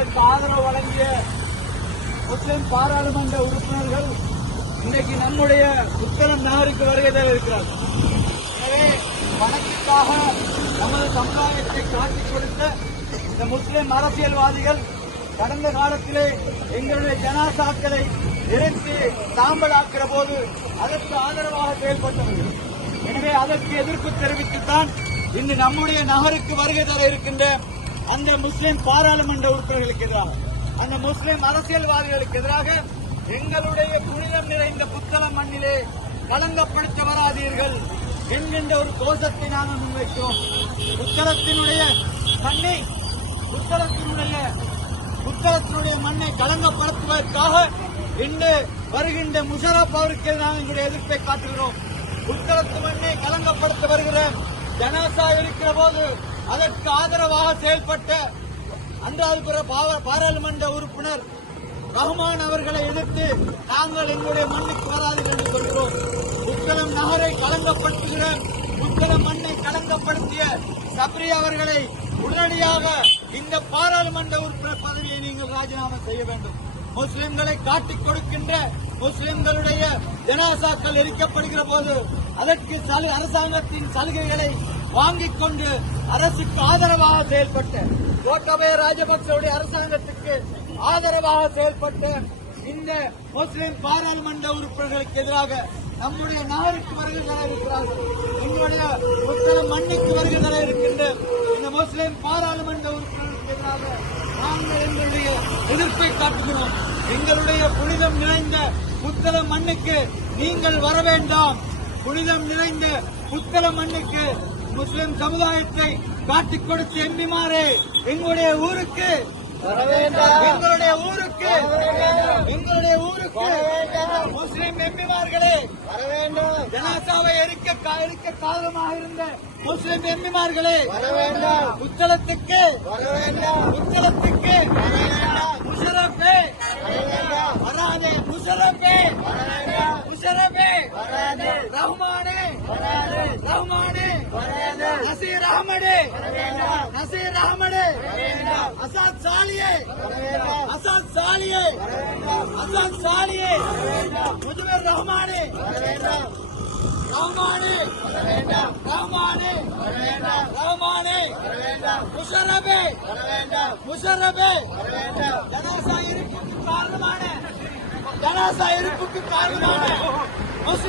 அதற்கு ஆதரவு வழங்கிய முஸ்லிம் பாராளுமன்ற உறுப்பினர்கள் இன்றைக்கு நம்முடைய புத்தளம் நகருக்கு வருகை தர இருக்கிறார்கள். எனவே பணத்திற்காக நமது சமுதாயத்தை காட்டிக் கொடுத்த இந்த முஸ்லிம் அரசியல்வாதிகள் கடந்த காலத்திலே எங்களுடைய ஜனாசாக்களை எரித்து சாம்பலாக்கிற போது அதற்கு ஆதரவாக செயல்பட்டவர்கள். எனவே அதற்கு எதிர்ப்பு தெரிவித்துத்தான் இன்று நம்முடைய நகருக்கு வருகை தர இருக்கின்ற அந்த முஸ்லிம் பாராளுமன்ற உறுப்பினர்களுக்கு எதிராக, அந்த முஸ்லிம் அரசியல்வாதிகளுக்கு எதிராக எங்களுடைய புனிதம் நிறைந்த புத்தளம் மண்ணிலே களங்கப்படுத்த வராதீர்கள் என்கின்ற ஒரு கோஷத்தை நாங்கள் முன்வைக்கிறோம். புத்தளத்தினுடைய மண்ணை களங்கப்படுத்துவதற்காக இன்று வருகின்ற முஷரப் அவருக்கு நாங்கள் எங்களுடைய எதிர்ப்பை காட்டுகிறோம். புத்தளத்து மண்ணை களங்கப்படுத்த வருகிற ஜனாசா இருக்கிற போது அதற்கு ஆதரவாக செயல்பட்ட அன்றாதுபுர பாராளுமன்ற உறுப்பினர் ரஹ்மான் அவர்களை எதிர்த்து நாங்கள் எங்களுடைய மண்ணுக்கு வராதீர்கள் என்று சொல்கிறோம். புத்தளம் நகரை களங்கப்படுத்துகிற, புத்தளம் மண்ணை களங்கப்படுத்திய சப்ரி அவர்களை உடனடியாக இந்த பாராளுமன்ற உறுப்பினர் பதவியை நீங்கள் ராஜினாமா செய்ய வேண்டும். முஸ்லிம்களை காட்டிக் கொடுக்கின்ற முஸ்லிம்களுடைய ஜனாசாக்கள் எரிக்கப்படுகிற போது அதற்கு அரசாங்கத்தின் சலுகைகளை வாங்கிக் கொண்டு அரசுக்கு ஆதரவாக செயல்பட்ட கோட்டாபய ராஜபக்சவுடைய அரசாங்கத்துக்கு ஆதரவாக செயல்பட்ட இந்த முஸ்லிம் பாராளுமன்ற உறுப்பினர்களுக்கு எதிராக நம்முடைய நகருக்கு வருகை தர இருக்கிறார்கள். எங்களுடைய புத்தளம் மண்ணுக்கு வருகை தர இருக்கின்ற இந்த முஸ்லிம் பாராளுமன்ற உறுப்பினர்களுக்கு எதிராக நாங்கள் எங்களுடைய எதிர்ப்பை காட்டுகிறோம். எங்களுடைய புனிதம் நிறைந்த புத்தளம் மண்ணுக்கு நீங்கள் வர வேண்டாம். புனிதம் நிறைந்த புத்தளம் மண்ணுக்கு முஸ்லிம் சமுதாயத்தை காட்டிக் கொடுத்த எம்பிமாரே எங்களுடைய ஊருக்கு எங்களுடைய ஊருக்கு முஸ்லிம் எம்பிமார்களே வர வேண்டும். ஜனாசாவை எரிக்க காரணமாக இருந்த முஸ்லிம் எம்பிமார்களே வர வேண்டாம். புத்தளத்துக்கு முஷரப்பே வராதே, முஷரப்பே ரஹ்மானே நசீர் அஹமடே அசாத் சாலியே முஜிபுர் ரஹ்மானே முஷரபே ஜனாசா இருப்புக்கு காரணமான முஸ்லிம்